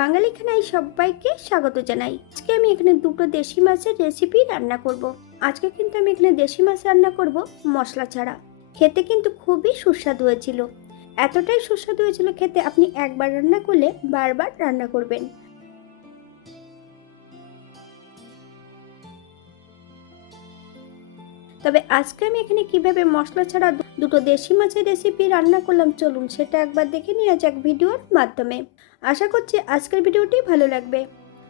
বাঙালি খানায় সবাইকে স্বাগত জানাই। আজকে আমি এখানে দুটো দেশি মাছের রেসিপি রান্না করব। আজকে কিন্তু আমি এখানে দেশি মাছ রান্না করব মশলা ছাড়া। খেতে কিন্তু খুবই সুস্বাদু হয়েছিল। এতটাই সুস্বাদু হয়েছিল খেতে, আপনি একবার রান্না করলে বারবার রান্না করবেন। তবে আজকে আমি এখানে কিভাবে মশলা ছাড়া দুটো দেশি মাছের রেসিপি রান্না করলাম, চলুন সেটা একবার দেখে নেওয়া যাক ভিডিওর মাধ্যমে। আশা করছি আজকের ভিডিওটি ভালো লাগবে।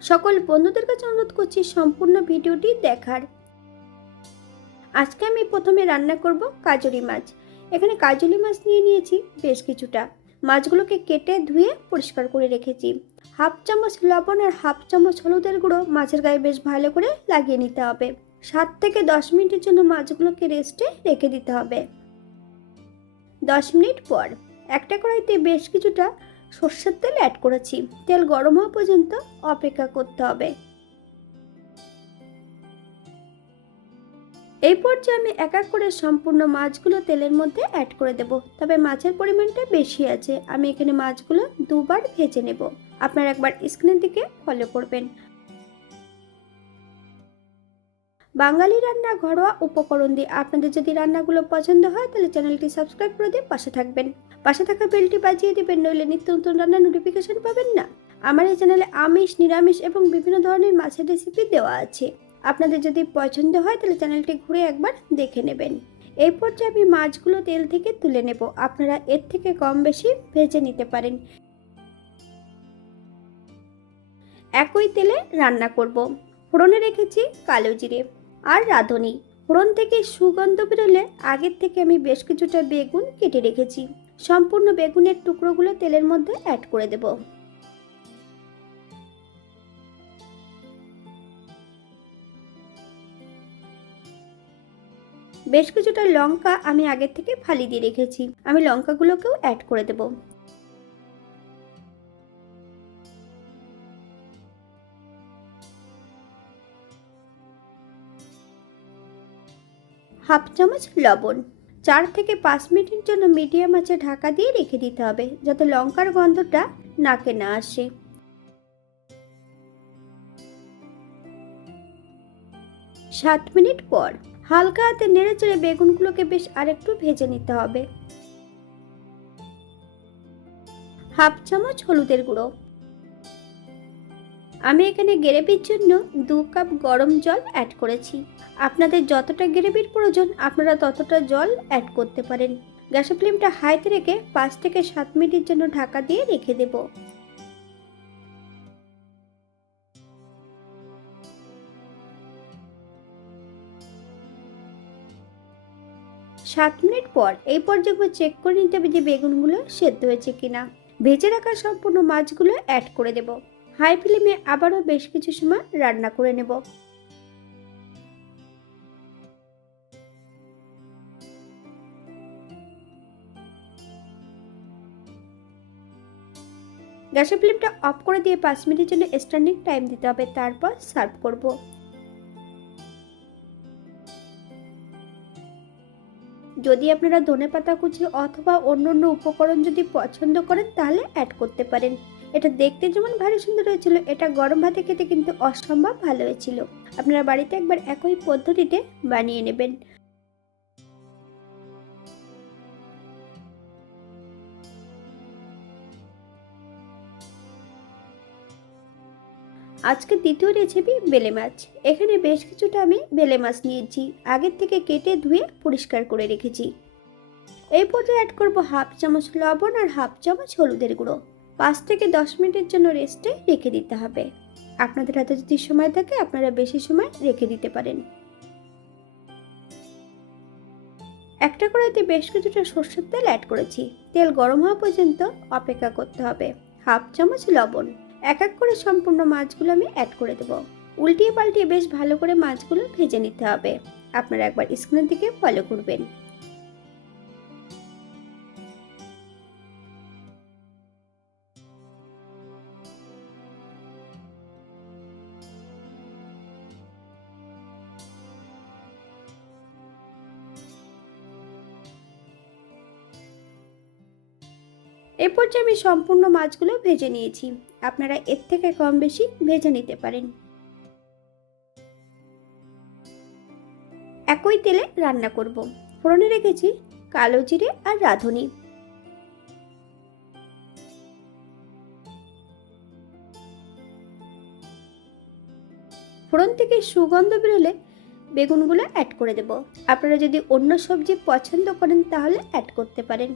সকল বন্ধুদের কাছে অনুরোধ করছি সম্পূর্ণ ভিডিওটি দেখার। আজকে আমি প্রথমে রান্না করব কাজলি মাছ। এখানে কাজলি মাছ নিয়ে নিয়েছি বেশ কিছুটা। মাছগুলোকে কেটে ধুয়ে পরিষ্কার করে রেখেছি। হাফ চামচ লবণ আর হাফ চামচ হলুদের গুঁড়ো মাছের গায়ে বেশ ভালো করে লাগিয়ে নিতে হবে। 7 থেকে 10 মিনিটের জন্য মাছগুলোকে রেস্টে রেখে দিতে হবে। 10 মিনিট পর একটা কড়াইতে বেশ কিছুটা সর্ষের তেল অ্যাড করেছি। তেল গরম হওয়া পর্যন্ত অপেক্ষা করতে হবে। এই পর্যায়ে আমি এক এক করে সম্পূর্ণ মাছগুলো তেলের মধ্যে অ্যাড করে দেব। তবে মাছের পরিমাণটা বেশি আছে, আমি এখানে মাছগুলো দুবার ভেজে নেব। আপনারা একবার স্ক্রিনের দিকে ফলো করবেন। বাঙালি রান্না ঘরোয়া উপকরণ দিয়ে আপনাদের যদি রান্নাগুলো পছন্দ হয় তাহলে চ্যানেলটি সাবস্ক্রাইব করে দিয়ে পাশে থাকবেন। পাশে থাকা বেলটি বাজিয়ে দিবেন, নইলে নিত্য নতুন রান্নার নোটিফিকেশন পাবেন না। আমার এই চ্যানেলে আমিষ, নিরামিষ এবং বিভিন্ন ধরনের মাছের রেসিপি দেওয়া আছে। আপনাদের যদি পছন্দ হয় তাহলে চ্যানেলটি ঘুরে একবার দেখে নেবেন। এই পর্যায়ে আমি মাছগুলো তেল থেকে তুলে নেব। আপনারা এর থেকে কম বেশি ভেজে নিতে পারেন। একই তেলে রান্না করব। ফোড়নে রেখেছি কালো জিরে আর রাঁধুনি। ফোড়ন থেকে সুগন্ধ বেরোলে আগের থেকে আমি বেশ কিছুটা বেগুন কেটে রেখেছি। সম্পূর্ণ বেগুনের টুকরোগুলো তেলের মধ্যে অ্যাড করে দেব। বেশ কিছুটা লঙ্কা আমি আগের থেকে ফালি দিয়ে রেখেছি, আমি লঙ্কাগুলোকেও অ্যাড করে দেব। হাফ চামচ লবণ। 4 থেকে 5 মিনিটের জন্য মিডিয়াম আঁচে ঢাকা দিয়ে রেখে দিতে হবে, যাতে লঙ্কার গন্ধটা নাকে না আসে। 7 মিনিট পর হালকা হাতে নেড়ে চেড়ে বেগুনগুলোকে বেশ আরেকটু ভেজে নিতে হবে। হাফ চামচ হলুদের গুঁড়ো। আমি এখানে গ্রেভির জন্য 2 কাপ গরম জল অ্যাড করেছি। আপনাদের যতটা গ্রেভির প্রয়োজন আপনারা ততটা জল অ্যাড করতে পারেন। গ্যাসের ফ্লেমটা হাইতে রেখে 5 থেকে 7 মিনিটের জন্য ঢাকা দিয়ে রেখে দেব। 7 মিনিট পর এই পর্যায়ে চেক করে নিতে হবে যে বেগুনগুলো সেদ্ধ হয়েছে কিনা। ভেজে রাখা সম্পূর্ণ মাছগুলো অ্যাড করে দেব। হাই ফ্লেমে আবারও বেশ কিছু সময় রান্না করে নেব। গ্যাসের ফ্লেমটা অফ করে দিয়ে 5 মিনিটের জন্য স্ট্যান্ডিং টাইম দিতে হবে, তারপর সার্ভ করব। যদি আপনারা ধনেপাতা কুচি অথবা অন্যান্য উপকরণ যদি পছন্দ করেন তাহলে অ্যাড করতে পারেন। এটা দেখতে যেমন ভারী সুন্দর হয়েছিল, এটা গরম ভাতে খেতে কিন্তু অসম্ভব ভালো হয়েছিল। আপনারা বাড়িতে একবার একই পদ্ধতিতে বানিয়ে নেবেন। আজকে দ্বিতীয় রেসিপি বেলে মাছ। এখানে বেশ কিছুটা আমি বেলে মাছ নিয়েছি, আগের থেকে কেটে ধুয়ে পরিষ্কার করে রেখেছি। এই পর্যায়ে অ্যাড করব হাফ চামচ লবণ আর হাফ চামচ হলুদের গুঁড়ো। 5 থেকে 10 মিনিটের জন্য রেস্টে রেখে দিতে হবে। আপনাদের হাতে যদি সময় থাকে আপনারা বেশি সময় রেখে দিতে পারেন। একটা কড়াইতে বেশ কিছুটা সরষের তেল অ্যাড করেছি। তেল গরম হওয়া পর্যন্ত অপেক্ষা করতে হবে। হাফ চামচ লবণ। এক এক করে সম্পূর্ণ মাছগুলো আমি অ্যাড করে দেব। উল্টিয়ে পাল্টিয়ে বেশ ভালো করে মাছগুলো ভেজে নিতে হবে। আপনারা একবার স্ক্রিনের দিকে ফলো করবেন। এই পর্যায়ে আমি সম্পূর্ণ মাছগুলো ভেজে নিয়েছি। আপনারা এর থেকে কম বেশি ভেজে নিতে পারেন। একই তেলে রান্না করব। ফোড়নে রেখেছি কালো জিরে আর রাঁধুনি। ফোড়ন থেকে সুগন্ধ বেরোলে বেগুনগুলো অ্যাড করে দেব। আপনারা যদি অন্য সবজি পছন্দ করেন তাহলে অ্যাড করতে পারেন।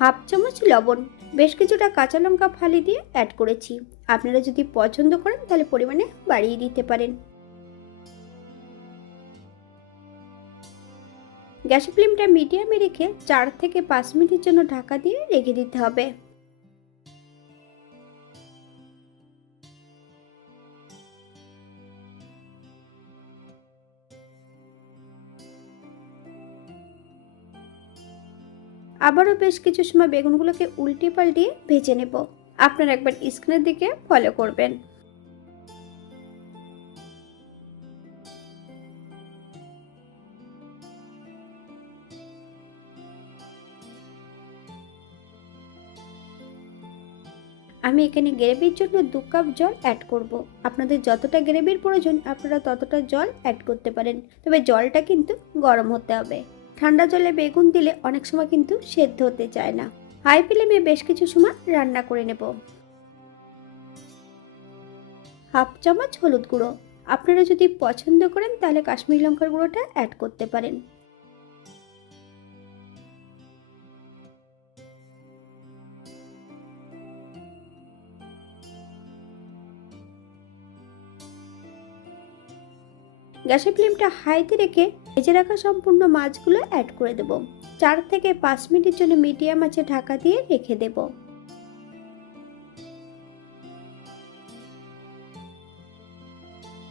হাফ চামচ লবণ, বেশ কিছুটা কাঁচা লঙ্কা ফালি দিয়ে অ্যাড করেছি। আপনারা যদি পছন্দ করেন তাহলে পরিমাণে বাড়িয়ে দিতে পারেন। গ্যাসের ফ্লেমটা মিডিয়ামে রেখে 4 থেকে 5 মিনিটের জন্য ঢাকা দিয়ে রেখে দিতে হবে। আবারও বেশ কিছু সময় বেগুনগুলোকে উল্টে পাল্টিয়ে ভেজে নেব। আপনারা একবার স্ক্রিনের দিকে ফলো করবেন। আমি এখানে গ্রেভির জন্য 2 কাপ জল অ্যাড করব। আপনাদের যতটা গ্রেভির প্রয়োজন আপনারা ততটা জল অ্যাড করতে পারেন, তবে জলটা কিন্তু গরম হতে হবে। ঠান্ডা জলে বেগুন দিলে অনেক সময় কিন্তু সেদ্ধ হতে চায় না। হাই ফ্লেমে বেশ কিছু সময় রান্না করে নেব। হাফ চামচ হলুদ গুঁড়ো, আপনারা যদি পছন্দ করেন তাহলে কাশ্মীরি লঙ্কার গুঁড়োটা অ্যাড করতে পারেন। গ্যাসের ফ্লেমটা হাইতে রেখে ভেজে রাখা সম্পূর্ণ মাছগুলো অ্যাড করে দেব। 4 থেকে 5 মিনিটের জন্য মিডিয়াম আঁচে ঢাকা দিয়ে রেখে দেব।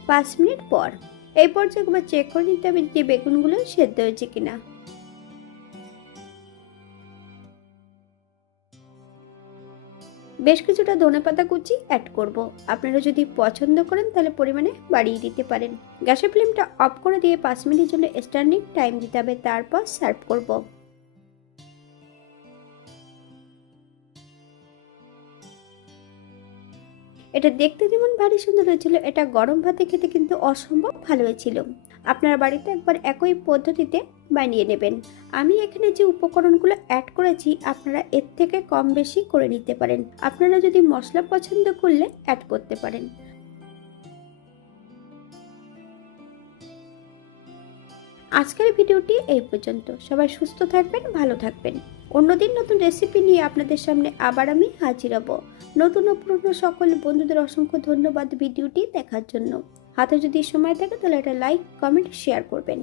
5 মিনিট পর এই পর্যায়ে একবার চেক করে নিতে হবে যে বেগুনগুলো সেদ্ধ হয়েছে কিনা। বেশ কিছুটা ধনেপাতা কুচি অ্যাড করব। আপনারা যদি পছন্দ করেন তাহলে পরিমাণে বাড়িয়ে দিতে পারেন। গ্যাসের ফ্লেমটা অফ করে দিয়ে 5 মিনিটের জন্য স্ট্যান্ডিং টাইম দিতে হবে, তারপর সার্ভ করব। এটা দেখতে যেমন ভারী সুন্দর হয়েছিল, এটা গরম ভাতে খেতে কিন্তু অসম্ভব ভালো হয়েছিল। আপনার বাড়িতে একবার একই পদ্ধতিতে বানিয়ে নেবেন। আমি এখানে যে উপকরণগুলো অ্যাড করেছি আপনারা এর থেকে কম বেশি করে নিতে পারেন। আপনারা যদি মশলা পছন্দ করলে অ্যাড করতে পারেন। আজকের ভিডিওটি এই পর্যন্ত। সবাই সুস্থ থাকবেন, ভালো থাকবেন। অন্যদিন নতুন রেসিপি নিয়ে আপনাদের সামনে আবার আমি হাজির হব। নতুন ও পুরনো সকল বন্ধুদের অসংখ্য ধন্যবাদ ভিডিওটি দেখার জন্য। হাতে যদি সময় থাকে তাহলে একটা লাইক, কমেন্ট, শেয়ার করবেন।